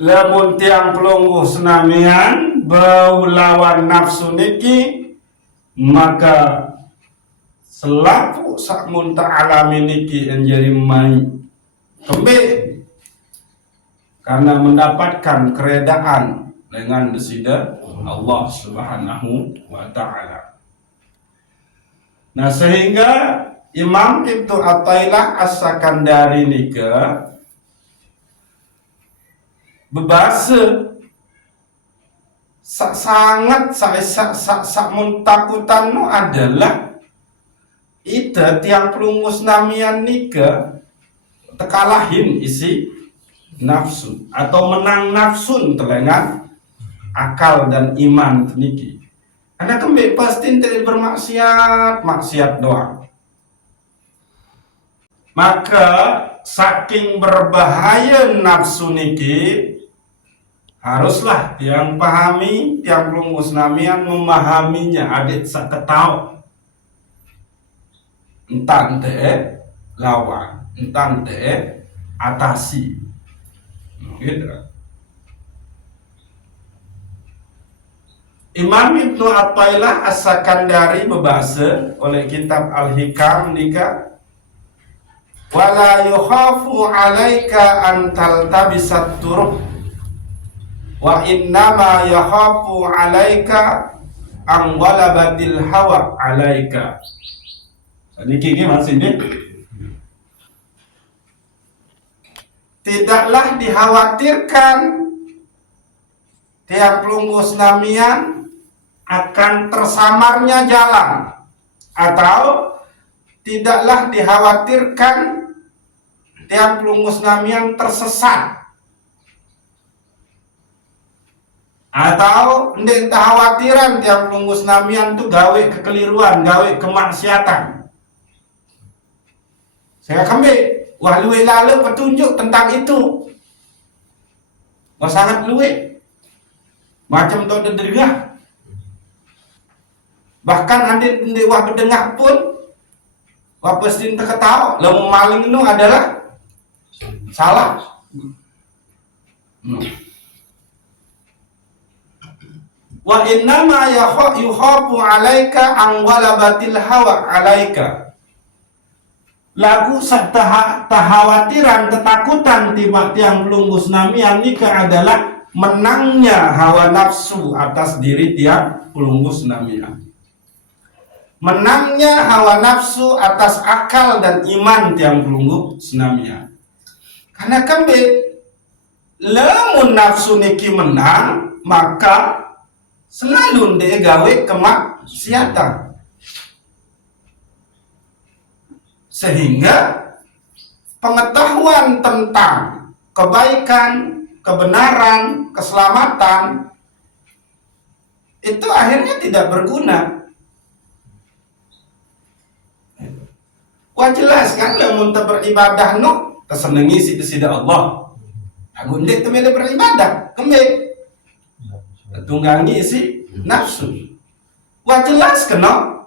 lamun tiang pelungguh senamian berlawan nafsu niki, maka selaku sakmun ta'alami niki menjadi mai kembe karena mendapatkan keredaan dengan desida Allah Subhanahu wa ta'ala. Nah, sehingga Imam Ibnu Athaillah As-Sakandari nika bebasa sangat sakmun takutan no adalah ita tiang pelungus namian nika tekalahin isi nafsu atau menang nafsun telengan akal dan iman niki. Anda kembali pasti tidak maksiat doang. Maka saking berbahaya nafsu niki, haruslah tiang pahami, tiang pelungus namian memahaminya adik saketau. Entante lawan, entante atasi. Gitu. Imam Ibnu Athaillah As-Sakandari berbahasa oleh kitab Al-Hikam nika wala yukhafu alaika an taltabisat turuq wa innama yakhafu alaika an ghalabatil hawa alaika. Niki maksudnya tidaklah dikhawatirkan tiap pelunggus namian akan tersamarnya jalan, atau tidaklah dikhawatirkan tiap pelungus namian tersesat, atau ndek kekhawatiran tiap pelungus namian tuh gawe kekeliruan, gawe kemaksiatan. Saya kembali wah luwe lalu petunjuk tentang itu, wah sangat luwe macam tu dengar. Bahkan ada wah berdengar pun wah pasti terketawa lalu maling itu adalah salah. Wa innama yukhafu alaika an ghalabatil hawa alaika. Lagu tahawatiran ketakutan tiang pelunggus namian nika adalah menangnya hawa nafsu atas diri tiang pelunggus namian. Menangnya hawa nafsu atas akal dan iman tiang pelunggus namian. Karena kami lamun nafsu niki menang, maka selalu dia gawe kemaksiatan. Sehingga pengetahuan tentang kebaikan, kebenaran, keselamatan itu akhirnya tidak berguna. Wah jelas kan lamun beribadah no tersenengi sida Allah. Aku ndek temele beribadah, kembali tunggangi si nafsu. Wah jelas kena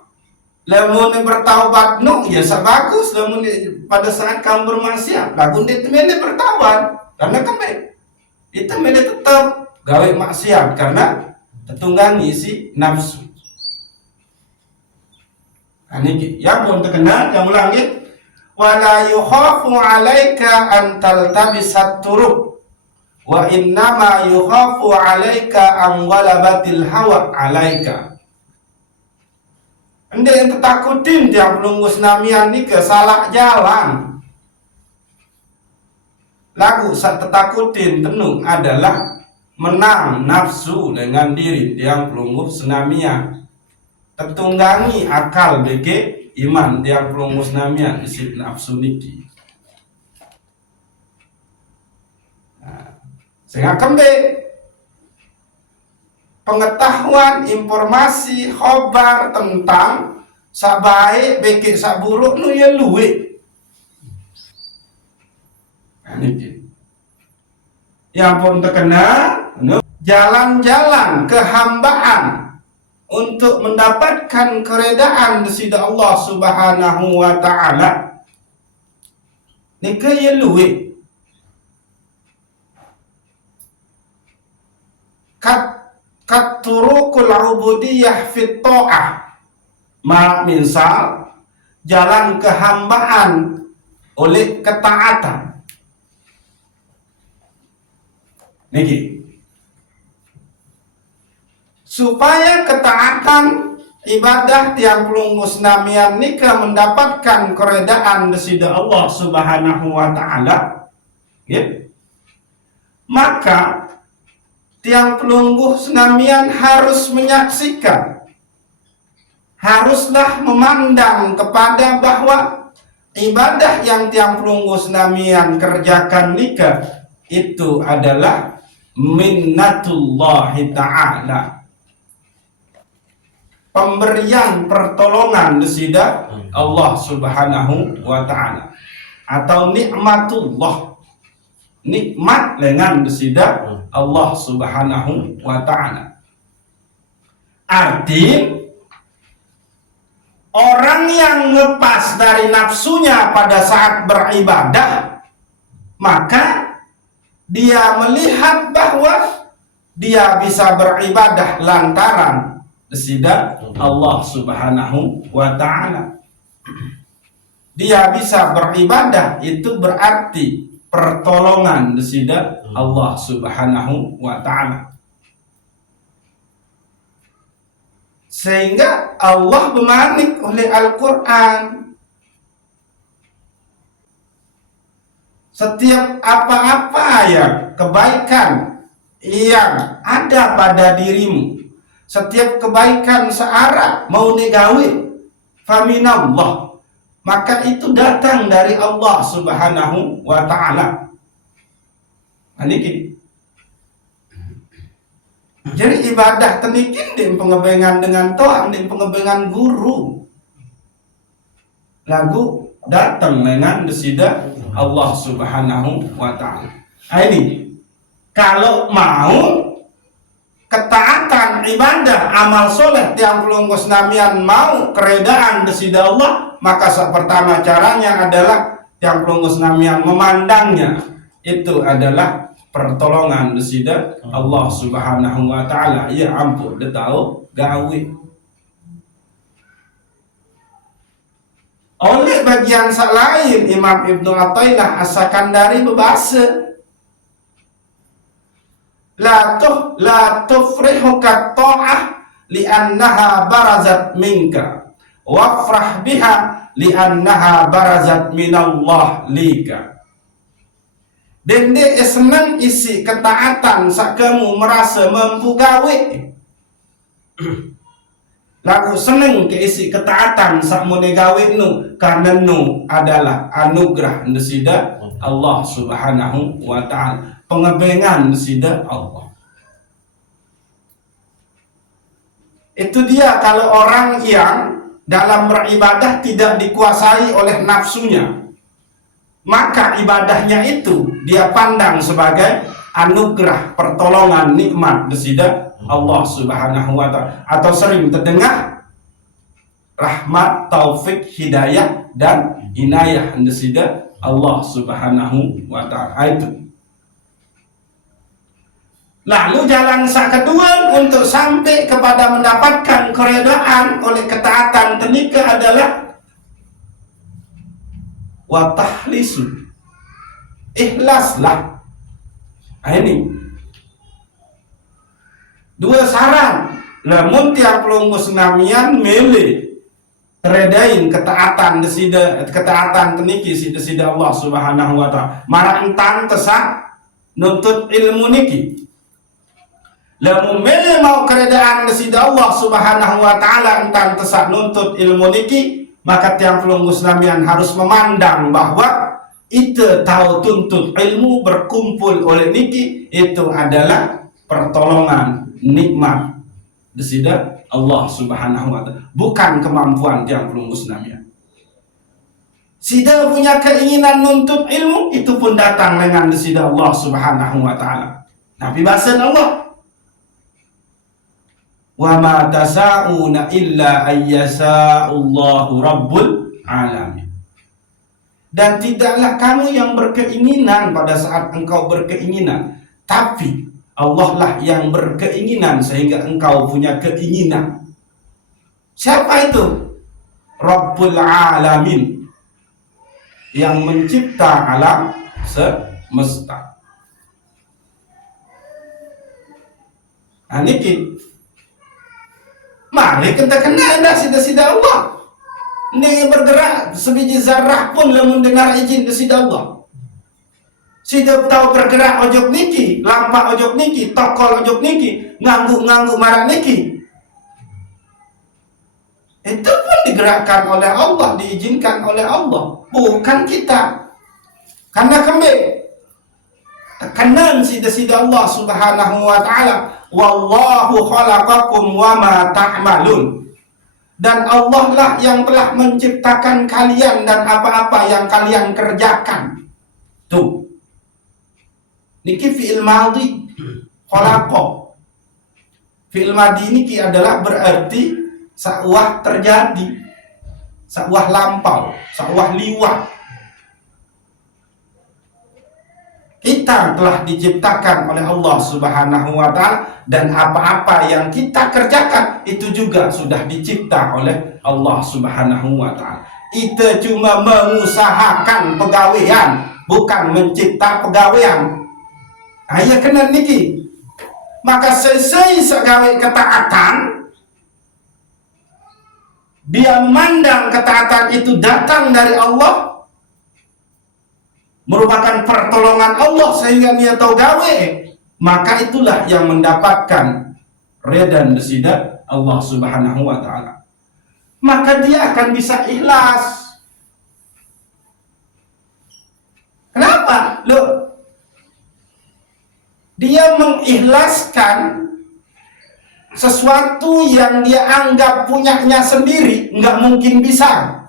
lamun bertaubat no ya bagus, lamun pada saat kamu bermaksiat lagu ndek temele bertaubat karena kembali itu mele tetap gawe maksiat karena tertunggangi si nafsu. Ini yang pun terkenal yang ulangi wala yukhafu alaika an taltabisat turuq wa innama yukhafu alaika an ghalabatil hawa alaika. Anda yang tertakutin tiang pelunggus namian ni ke salah jalan. Lagu saat tertakutin tenung adalah menang nafsu dengan diri tiang pelunggus namian. Tertunggangi akal bege iman tiang pelungus namian isi nafsu niki. Nah, sehingga kembali pengetahuan informasi khobar tentang sabaik bege saburuk nu ya luwe. Nah, niki. Yang pun terkenal jalan-jalan kehambaan untuk mendapatkan keredaan dari Allah Subhanahu wa ta'ala nika ya luwe. kat turukul ubudiyah fit ta'ah. Misal jalan kehambaan oleh ketaatan. Niki. Supaya ketaatan ibadah tiang pelunggus namian nikah mendapatkan keredaan desida Allah Subhanahu wa taala, ya. Maka tiang pelungguh senamian harus menyaksikan, haruslah memandang kepada bahwa ibadah yang tiang pelungguh senamian kerjakan nikah itu adalah minnatullahi ta'ala, pemberian pertolongan desida Allah Subhanahu wa taala, atau nikmatullah, nikmat dengan desida Allah Subhanahu wa taala. Arti orang yang lepas dari nafsunya pada saat beribadah, maka dia melihat bahwa dia bisa beribadah lantaran desida Allah Subhanahu wa taala. Dia bisa beribadah itu berarti pertolongan desida Allah Subhanahu wa taala. Sehingga Allah memanik oleh Al-Qur'an, setiap apa-apa yang kebaikan yang ada pada dirimu, setiap kebaikan searah mau negawi faminallah, maka itu datang dari Allah Subhanahu wa taala. Aniki. Jadi ibadah tenikin di pengebengan dengan toa, di pengebengan guru. Lagu datang dengan desida Allah Subhanahu wa taala. Ini kalau mau ketaatan ibadah amal soleh tiang pelunggus namian mau keredaan desida Allah, maka pertama caranya adalah tiang pelunggus namian memandangnya itu adalah pertolongan desida Allah Subhanahu wa taala. Ya ampun, dia tahu gawe. Oleh bagian lain Imam Ibnu Athaillah As-Sakandari berbahasa, la tufrihuka ta'ah li'annaha barazat minka wafrah biha li'annaha barazat minallah lika. Dan dia senang isi ketaatan saat kamu merasa mampu gawe. Lalu senang ke isi ketaatan saat mau gawe nu, karena nu adalah anugerah desida Allah Subhanahu wa taala, pengebengan desida Allah. Itu dia kalau orang yang dalam beribadah tidak dikuasai oleh nafsunya, maka ibadahnya itu dia pandang sebagai anugerah, pertolongan, nikmat desida Allah Subhanahu wa taala, atau sering terdengar rahmat, taufik, hidayah dan inayah desida Allah Subhanahu wa taala. Itu. Lalu jalan kedua untuk sampai kepada mendapatkan keredaan oleh ketaatan tenika adalah wa tahlisu, ikhlaslah. Ini dua saran. Lamun tiap pelunggus namian mele redain ketaatan desida, ketaatan teniki si desida Allah Subhanahu wa taala, marah entan tesak nuntut ilmu niki. Lamun mele mau keredaan desida Allah Subhanahu wa taala entan tesak nuntut ilmu niki, maka tiang pelunggus namian harus memandang bahwa itu tahu tuntut ilmu berkumpul oleh niki itu adalah pertolongan, nikmat desida Allah Subhanahu wa taala, bukan kemampuan tiang pelunggus namian. Sida punya keinginan nuntut ilmu itu pun datang dengan desida Allah Subhanahu wa taala. Tapi bahasa Allah, wa ma tasa'una illa ayyasa'allahu rabbul alamin. Dan tidaklah kamu yang berkeinginan pada saat engkau berkeinginan, tapi Allah lah yang berkeinginan sehingga engkau punya keinginan. Siapa itu? Rabbul Alamin, yang mencipta alam semesta. Nah, niki mari kita kena dah sida-sida Allah. Ini bergerak sebiji zarah pun lamun dengar izin sida Allah. Sida tahu bergerak ojok niki, lampak ojok niki, tokol ojok niki, ngangguk-ngangguk marah niki. Itu pun digerakkan oleh Allah, diizinkan oleh Allah, bukan kita. Karena kembali tekanan sida-sida Allah Subhanahu wa taala, wallahu khalaqakum wa ma ta'malun. Dan Allah lah yang telah menciptakan kalian dan apa-apa yang kalian kerjakan. Tuh. Niki fi'il madhi khalaqa. Fi'il madhi niki adalah berarti sakwah terjadi, sakwah lampau, sakwah liwat. Kita telah diciptakan oleh Allah Subhanahu wa taala, dan apa-apa yang kita kerjakan itu juga sudah dicipta oleh Allah Subhanahu wa taala. Itu cuma mengusahakan pegawaian, bukan mencipta pegawaian. Ayah kena niki. Maka selesai segala ketaatan, dia memandang ketaatan itu datang dari Allah, merupakan pertolongan Allah sehingga dia tahu gawe, maka itulah yang mendapatkan redha dan resida Allah Subhanahu wa taala. Maka dia akan bisa ikhlas. Kenapa? Loh, dia mengikhlaskan sesuatu yang dia anggap punyanya sendiri, nggak mungkin bisa.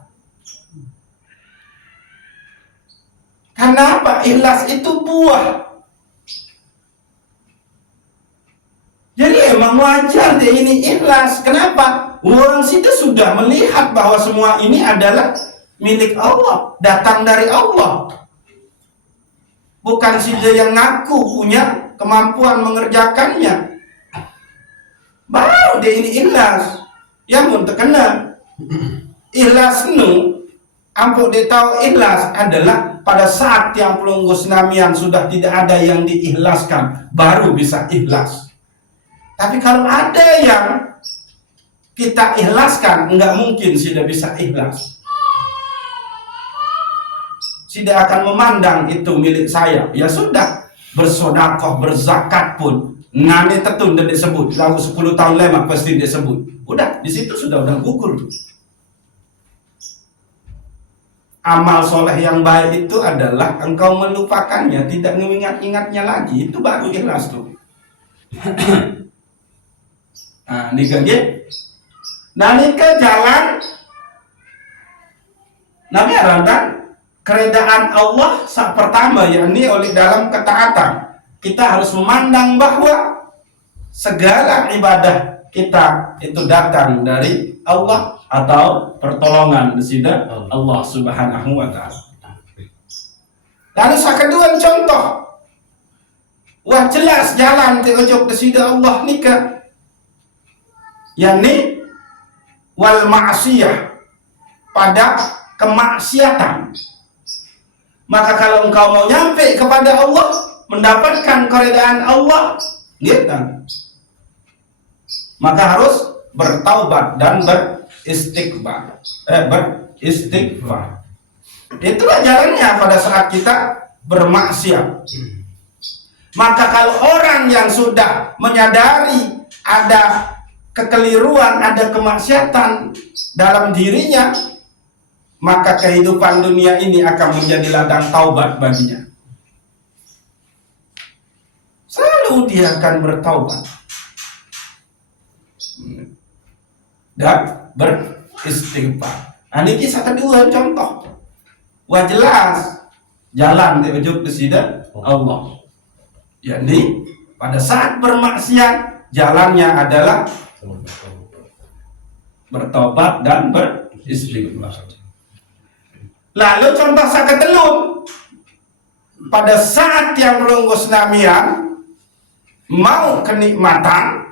Karena apa? Ikhlas itu buah. Jadi emang wajar dia ini ikhlas. Kenapa? Orang situ sudah melihat bahwa semua ini adalah milik Allah, datang dari Allah. Bukan si dia yang ngaku punya kemampuan mengerjakannya. Baru dia ini ikhlas. Yang pun terkena ikhlas nu, ampun dia tahu ikhlas adalah pada saat yang pelunggu senamian sudah tidak ada yang diikhlaskan, baru bisa ikhlas. Tapi kalau ada yang kita ikhlaskan, enggak mungkin sudah bisa ikhlas. Tidak akan memandang itu milik saya. Ya sudah, bersodakoh, berzakat pun nani tetun dan disebut. Lalu 10 tahun lama pasti disebut. Udah, di situ sudah gugur. Amal soleh yang baik itu adalah engkau melupakannya, tidak mengingat-ingatnya lagi. Itu baru ikhlas tuh. Nah, nikah. Nah, nikah jalan Nabi arahkan keredaan Allah saat pertama, yakni oleh dalam ketaatan. Kita harus memandang bahwa segala ibadah kita itu datang dari Allah atau pertolongan desida Allah Subhanahu wa taala. Lalu yang kedua contoh, wah jelas jalan teojok desida Allah nikah, yakni wal ma'siyah, pada kemaksiatan. Maka kalau engkau mau nyampe kepada Allah, mendapatkan keredaan Allah, gitu, maka harus bertaubat dan beristighfar. Itulah jalannya pada saat kita bermaksiat. Maka kalau orang yang sudah menyadari ada kekeliruan, ada kemaksiatan dalam dirinya, maka kehidupan dunia ini akan menjadi ladang taubat baginya. Selalu dia akan bertaubat dan beristighfar. Nah, ini kisah kedua contoh. Wah jelas jalan menuju kesida Allah. Yakni pada saat bermaksiat jalannya adalah bertobat dan beristighfar. Lalu contoh saketelum, pada saat yang melunggu senamian, mau kenikmatan,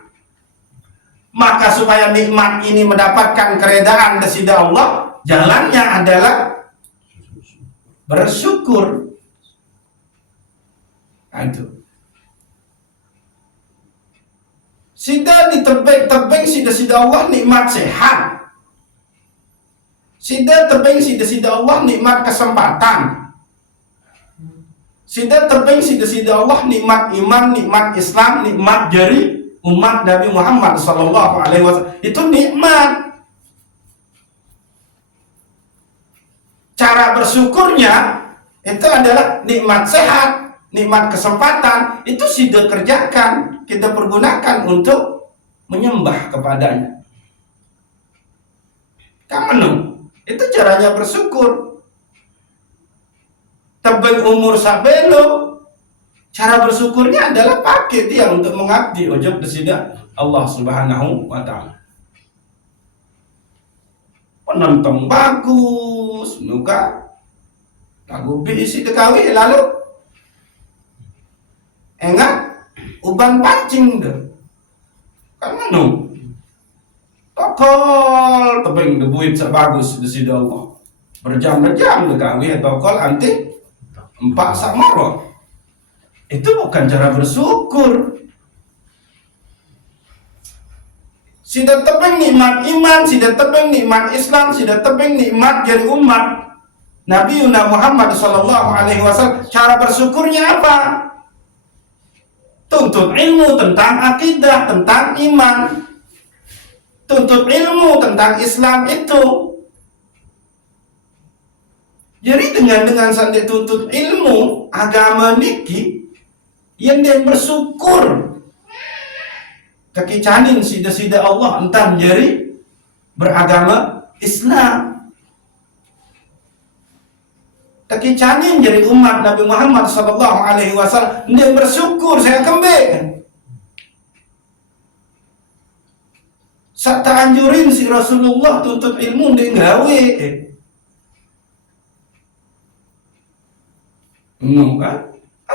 maka supaya nikmat ini mendapatkan keredaan dari Allah, jalannya adalah bersyukur. Aduh. Sida ditebeng sida Allah nikmat sehat. Sida tebeng sida Allah nikmat kesempatan. Sida tebeng sida Allah nikmat iman, nikmat Islam, nikmat jari umat Nabi Muhammad sallallahu alaihi wasallam. Itu nikmat. Cara bersyukurnya itu adalah nikmat sehat, nikmat kesempatan. Itu sida kerjakan, kita pergunakan untuk menyembah kepadanya. Kamu itu caranya bersyukur. Tebeng umur sabelo, cara bersyukurnya adalah pakai dia untuk mengabdi ojok desida Allah Subhanahu wa ta'ala. Penonton bagus, nuka lagu bisi dekawi lalu enggak uban pancing deh. Kan menu tokol tebing debuit sebagus desida Allah. Berjam-jam dekawi tokol anti empat sakmoro. Itu bukan cara bersyukur. Sida tebing nikmat iman, sida tebing nikmat Islam, sida tebing nikmat jadi umat Nabi Muhammad sallallahu alaihi wasallam. Cara bersyukurnya apa? Tuntut ilmu tentang akidah, tentang iman. Tuntut ilmu tentang Islam itu. Jadi dengan sampai tuntut ilmu agama niki yang dia bersyukur kekicanin sida Allah entah menjadi beragama Islam. Kekicanin jadi umat Nabi Muhammad sallallahu alaihi wasallam dia bersyukur saya kembali. Serta anjurin si Rasulullah tuntut ilmu dia gawe. Kan?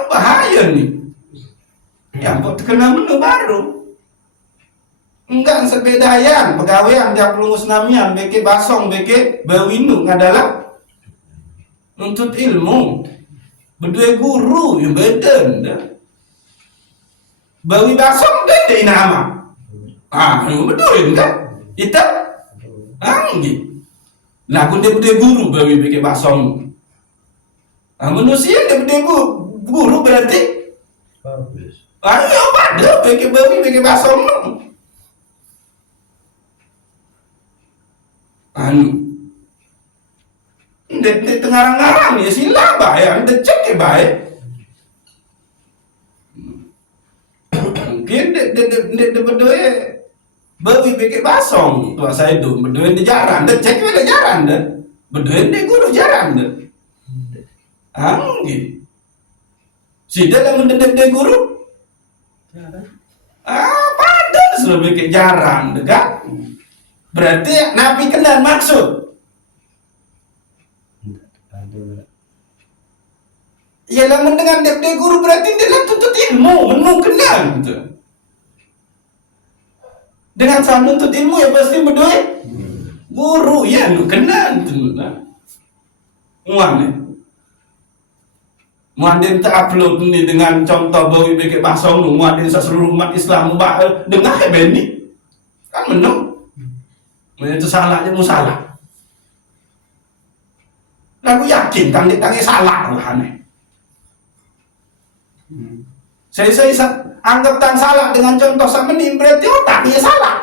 Bahaya nih. Yang kok terkena menu baru. Enggak sebedayan pegawaian dia pelungus namian beke basong beke bawinu adalah nuntut ilmu. Berdua guru yang beda. Bawi basong beda nama. Betul kan? Itu anggi. Nah, dia berdua guru bawi beke basong. Manusia dia berdua guru berarti ayo pada beke bawi beke basong. Di tengah-tengah ya sila bayar, anda cek ya baik. Mungkin dia berdua bawi beke basong tua saya itu berdua di jaran, anda cek ya jaran dah, berdua di guru jaran dah. Gitu. Sudah dah mendadak dia guru. Padahal sudah beke jaran, kan? Berarti Nabi kenal maksud. Ialah mendengar dia guru berarti dia lah tuntut ilmu, menu kenal gitu. Dengan saya tuntut ilmu ya pasti berdua guru ya nu kenal tu. Muadin tak upload ni dengan contoh bawi beke basong nu muadin seluruh umat Islam dengar beni kan menu. Itu salahnya musalah. Lagu yakin kan dia tangi salah aneh. Saya anggap tang salah dengan contoh sama ini berarti otaknya salah.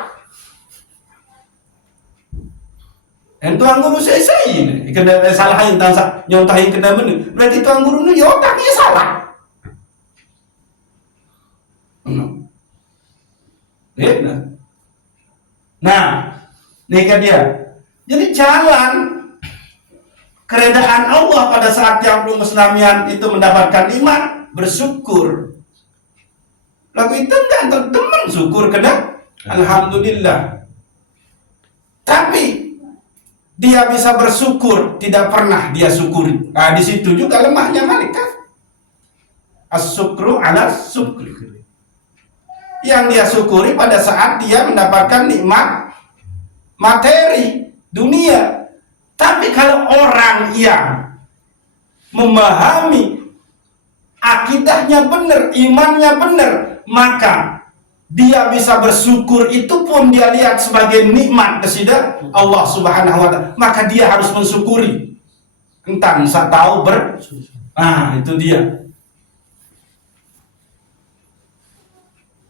Dan tuan guru saya ini kena salahin tang nyontahin kena menu berarti tuan guru ini otaknya salah. Nah, ini kan dia. Jadi jalan keredaan Allah pada saat yang belum Islamian itu mendapatkan iman, bersyukur. Lagu itu enggak teman syukur kena alhamdulillah. Tapi dia bisa bersyukur, tidak pernah dia syukuri. Di situ juga lemahnya malaikat. As-syukru ala syukri. Yang dia syukuri pada saat dia mendapatkan nikmat materi dunia. Tapi kalau orang yang memahami akidahnya benar, imannya benar, maka dia bisa bersyukur, itu pun dia lihat sebagai nikmat kesida Allah Subhanahu wa ta'ala, maka dia harus mensyukuri. Entah bisa tahu itu dia.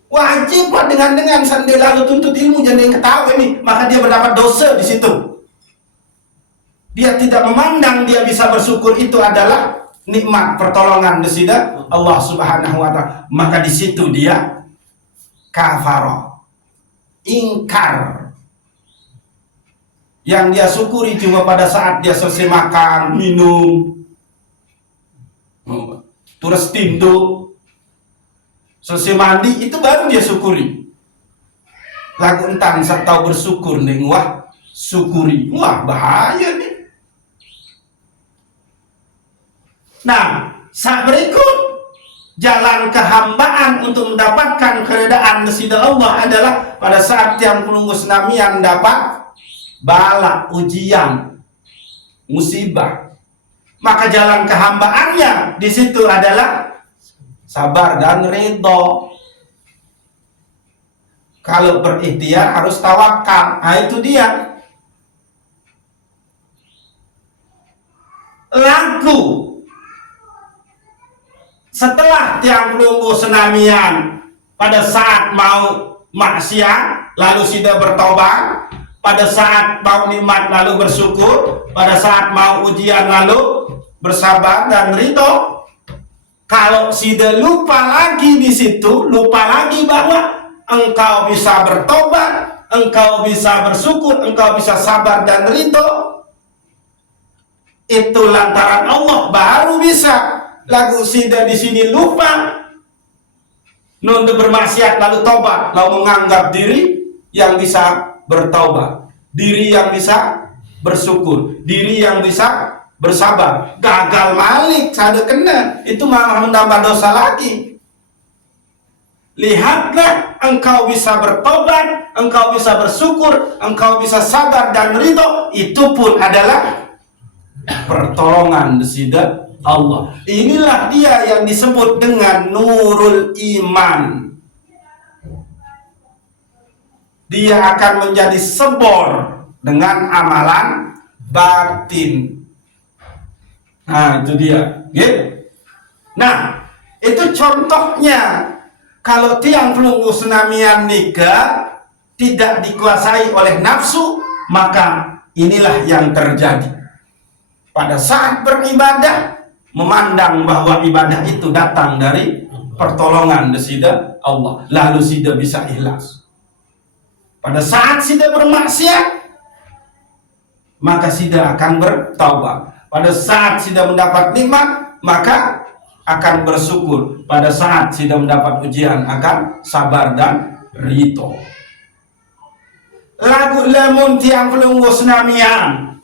Wajiblah dengan sambil lalu tuntut ilmu jangan yang ketahui ini, maka dia mendapat dosa di situ. Dia tidak memandang dia bisa bersyukur itu adalah nikmat pertolongan desida Allah Subhanahu wa ta'ala, maka di situ dia kafaro, ingkar. Yang dia syukuri cuma pada saat dia selesai makan, minum, terus tidur, selesai mandi, itu baru dia syukuri. Lagu entang tahu bersyukur nih, wah syukuri, wah bahaya nih. Nah, saat berikut jalan kehambaan untuk mendapatkan keredaan desida Allah adalah pada saat yang penunggu senamian dapat bala, ujian, musibah. Maka jalan kehambaannya di situ adalah sabar dan ridho. Kalau berikhtiar harus tawakal. Nah itu dia. Lagu setelah tiang pelunggu senamian pada saat mau maksiat lalu sudah bertobat, pada saat mau nikmat lalu bersyukur, pada saat mau ujian lalu bersabar dan ridho. Kalau sudah lupa lagi di situ, lupa lagi bahwa engkau bisa bertobat, engkau bisa bersyukur, engkau bisa sabar dan ridho, itu lantaran Allah baru bisa. Lagu sida di sini lupa, non bermaksiat lalu tobat, lalu menganggap diri yang bisa bertaubat, diri yang bisa bersyukur, diri yang bisa bersabar, gagal malik, sada kena, itu malah menambah dosa lagi. Lihatlah, engkau bisa bertobat, engkau bisa bersyukur, engkau bisa sabar dan ridho, itu pun adalah pertolongan desida Allah. Inilah dia yang disebut dengan nurul iman. Dia akan menjadi sebor dengan amalan batin. Nah itu dia, gitu. Nah itu contohnya. Kalau tiang pelunggu senamian nikah tidak dikuasai oleh nafsu, maka inilah yang terjadi. Pada saat beribadah, memandang bahwa ibadah itu datang dari pertolongan desida Allah, lalu sida bisa ikhlas. Pada saat sida bermaksiat, maka sida akan bertaubat. Pada saat sida mendapat nikmat, maka akan bersyukur. Pada saat sida mendapat ujian, akan sabar dan ridho. Lagu lamun tiang pelunggu senamian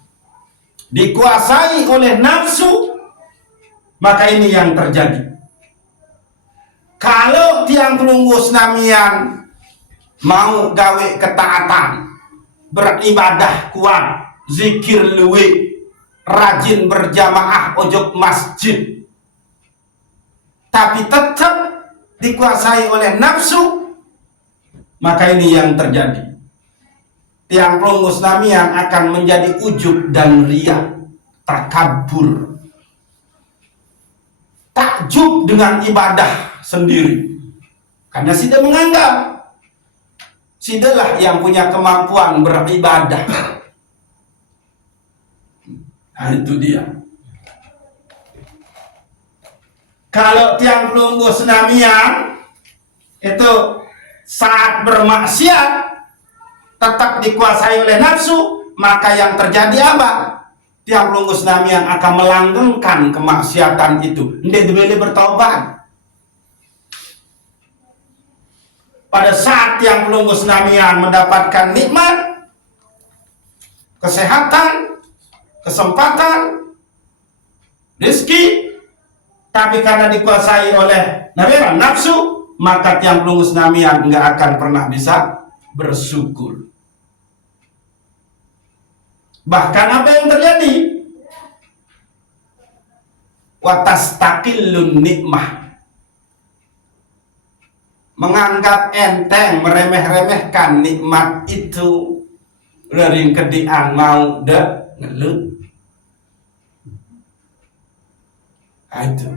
dikuasai oleh nafsu, maka ini yang terjadi. Kalau tiang pelunggu senamian mau gawe ketaatan, beribadah kuat, zikir luwih, rajin berjamaah ojok masjid, tapi tetap dikuasai oleh nafsu, maka ini yang terjadi. Tiang pelunggu senamian akan menjadi ujub dan riya, takabur, takjub dengan ibadah sendiri, karena sida menganggap sidalah yang punya kemampuan beribadah. Nah itu dia. Kalau tiang pelunggu senamian itu saat bermaksiat tetap dikuasai oleh nafsu, maka yang terjadi apa? Tiang pelunggu senamian akan melanggengkan kemaksiatan itu. Ndek dibeli bertobat. Pada saat tiang pelunggu senamian mendapatkan nikmat, kesehatan, kesempatan, rezeki, tapi karena dikuasai oleh nafsu, maka tiang pelungus namian nggak akan pernah bisa bersyukur. Bahkan apa yang terjadi? Watastaqillun nikmah, menganggap enteng, meremeh-remehkan nikmat itu, lering kedian mau dah ngelut. Itu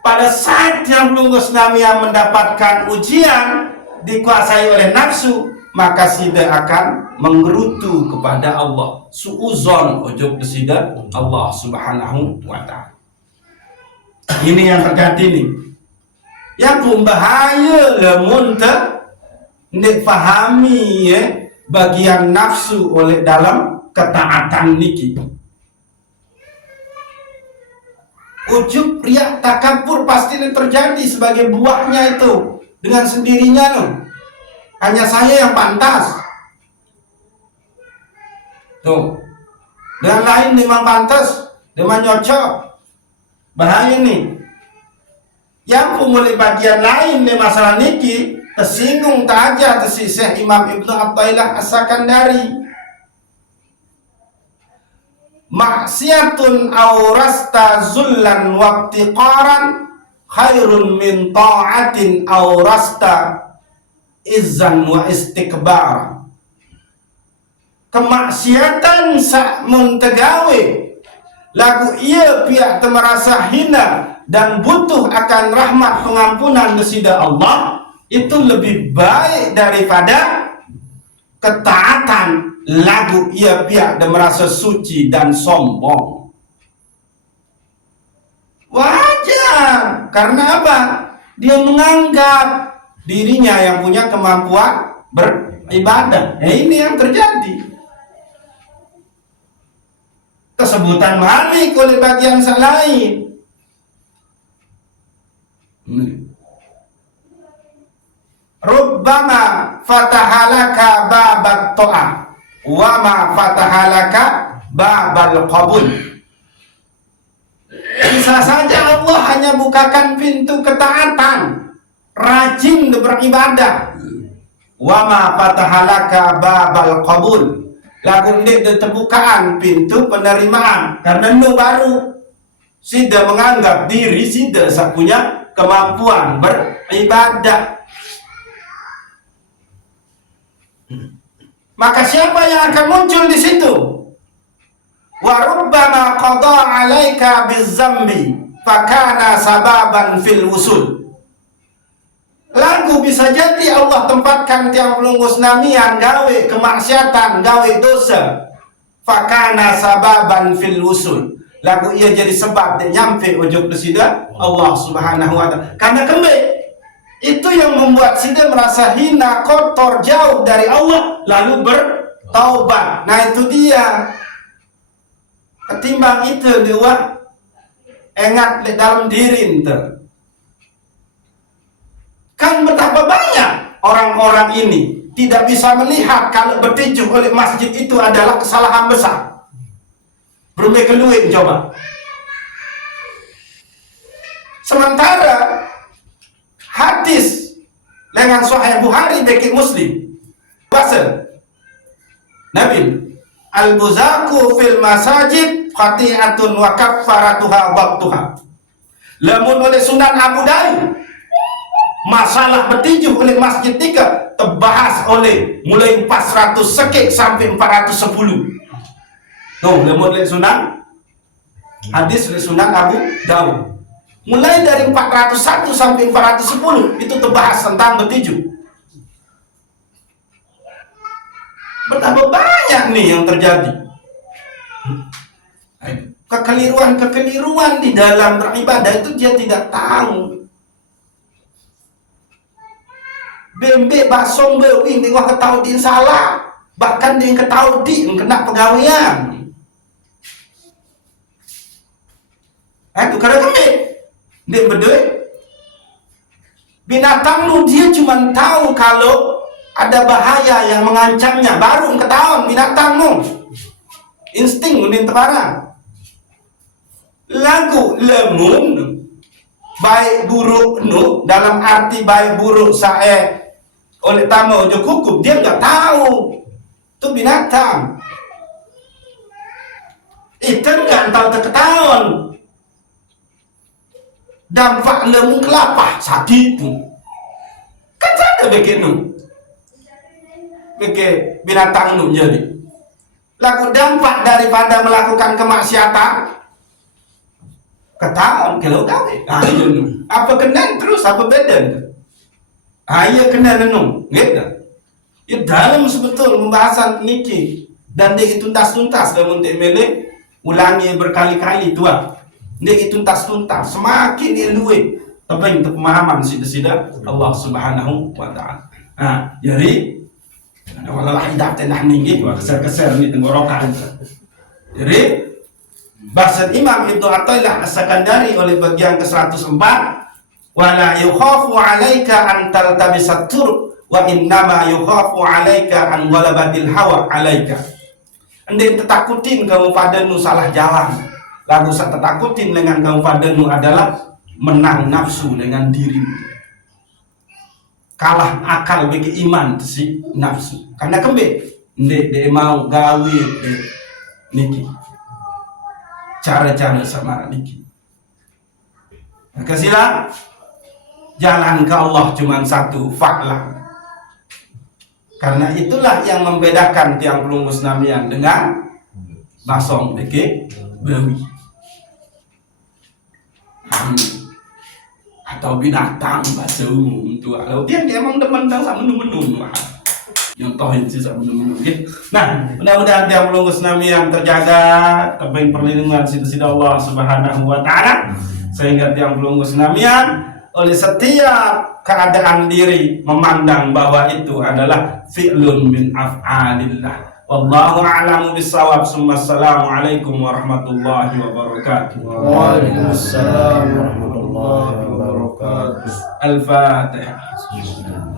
pada saat yang pelungus namanya mendapatkan ujian, dikuasai oleh nafsu, maka sida akan menggerutu kepada Allah, suuzon ujub sida Allah Subhanahu wa ta'ala. Ini yang terjadi nih. Yang pun bahaya lamun nek fahami bagian nafsu oleh dalam ketaatan niki. Ujub, riak, takabur pasti terjadi sebagai buahnya itu dengan sendirinya loh. Hanya saya yang pantas. Tuh. Dan lain memang pantas, memang nyocok. Bahaya nih. Yang pemulih bagian lain di masalah niki tersinggung tak aja tersisih Imam Ibnu Athaillah As-Sakandari. Maksiatun aurasta zullan waqtiqaran khairun min ta'atin aurasta izzan wa istikbar. Kemaksiatan sak muntegawe lagu ia pihak merasa hina dan butuh akan rahmat pengampunan besida Allah, itu lebih baik daripada ketaatan lagu ia pihak dan merasa suci dan sombong. Wajar, karena apa? Dia menganggap dirinya yang punya kemampuan beribadah. Ini yang terjadi. Kesebutan malik oleh bagian lain. Rubbama fatahalaka babat to'ah wa ma fatahalaka babal qabul. Bisa saja Allah hanya bukakan pintu ketaatan, rajin beribadah. Wa ma fatahalaka babal qabul, lagu ndik terbukaan pintu penerimaan, karena nu baru sida menganggap diri sida punya kemampuan beribadah. Maka siapa yang akan muncul di situ? Wa rubbama qada 'alaika bizzambi fakana sababan fil wusul. Lagu bisa jadi Allah tempatkan tiang pelungus namian gawe kemaksiatan, gawe dosa. Fakana sababan fil wusul. Lagu ia jadi sebab dia nyampe ujung kesida Allah Subhanahu wa ta'ala. Karena kembali itu yang membuat sida merasa hina, kotor, jauh dari Allah, lalu bertaubat. Nah itu dia. Ketimbang itu dia ingat di dalam diri ente. Kan betapa banyak orang-orang ini tidak bisa melihat kalau bertinju oleh masjid itu adalah kesalahan besar. Berumah keluar coba. Sementara hadis dengan Sahih Bukhari bagi Muslim pasal Nabi al-buzaku fil masajid khati'atun wa kaffaratuha waqtuha. Lamun oleh Sunan Abu Daud masalah bertinju oleh masjid tiga terbahas oleh mulai 400 sekik sampai 410. Tuh lamun oleh Sunan hadis oleh Sunan Abu Daud mulai dari 401 sampai 410 itu terbahas tentang bertinju. Betapa banyak nih yang terjadi. Kekeliruan-kekeliruan di dalam beribadah itu dia tidak tahu. Bembe basong bewing dia ketahu dia salah, bahkan dia ketahu dia kena pegawaian. Itu karena kami dia berduit. Binatang lu dia cuma tahu kalau ada bahaya yang mengancamnya, baru ketahuan binatang lu. Insting unin tebarang. Lagu lemun baik buruk nu dalam arti baik buruk saya oleh tamu ojo kukup, dia nggak tahu itu binatang. Itu nggak tahu ketahuan dampak lemu kelapa sakit tu kan ada begini bagi binatang nu jadi laku dampak daripada melakukan kemaksiatan ketahuan kalau gawe apa kena terus apa beda iya kena nenung gitu ya dalam sebetul pembahasan niki dan dia tuntas-tuntas dalam untuk milih ulangi berkali-kali tua dia tuntas-tuntas semakin dia luwe tapi untuk pemahaman sida-sida Allah subhanahu wa ta'ala. Nah jadi walalah hidup tenah ninggi keser-keser ni tenggorokan. Jadi bahasa Imam Ibnu Athaillah As-Sakandari oleh bagian ke-104 wala yukhafu alaika an taltabisat turuq wa innama yukhafu alaika an ghalabatil hawa alaika. Andai tetakutin kamu padanu salah jalan, lalu saya tetakutin dengan kamu padanu adalah menang nafsu dengan dirimu, kalah akal bagi iman si nafsu karena kembe dia mau gawe niki cara-cara sama niki. Maka sila jalan ke Allah cuma satu, fa'lam. Karena itulah yang membedakan tiang pelunggus namian dengan basong beke bewi atau binatang bahasa umum itu. Kalau dia emang demen sama menu-menu nyontohin sih sama menu-menu. Nah, mudah-mudahan tiang pelunggus namian terjaga terbaik perlindungan sida-sida Allah Subhanahu wa ta'ala sehingga tiang pelunggus namian oleh setiap keadaan diri memandang bahwa itu adalah fi'lun min af'alillah. Wallahu a'lamu bissawab. Assalamualaikum warahmatullahi wabarakatuh. Waalaikumsalam warahmatullahi wabarakatuh. Al-Fatihah. Bismillah.